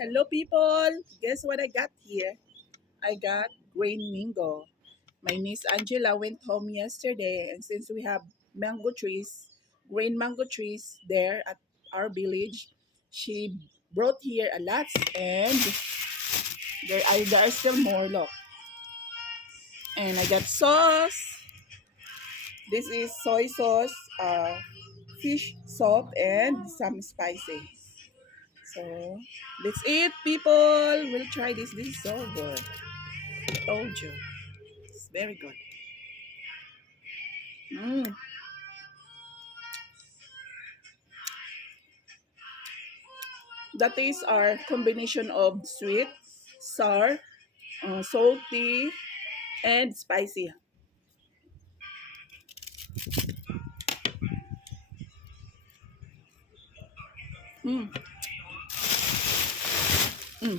Hello people! Guess what I got here? I got grain mango. My niece Angela went home yesterday and since we have mango trees, grain mango trees there at our village, she brought here a lot and there are still more, look. And I got sauce. This is soy sauce, fish salt, and some spices. So let's eat, people. We'll try this. This is so good. I told you. It's very good. Mm. The tastes are combination of sweet, sour, salty, and spicy. Mm. Mm.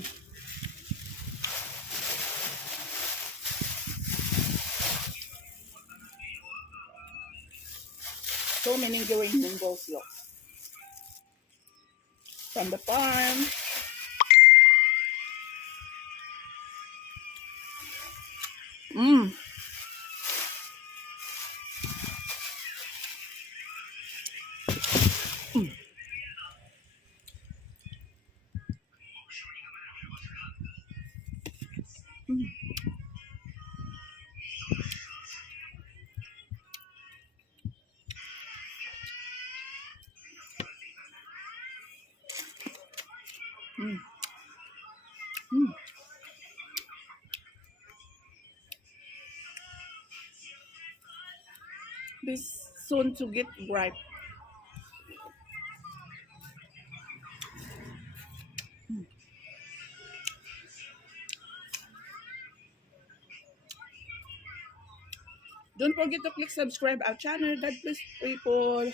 So many growing mangoes, look. From the farm. Mm. Mm. Mm. This soon to get ripe. Don't forget to click subscribe our channel. God bless people.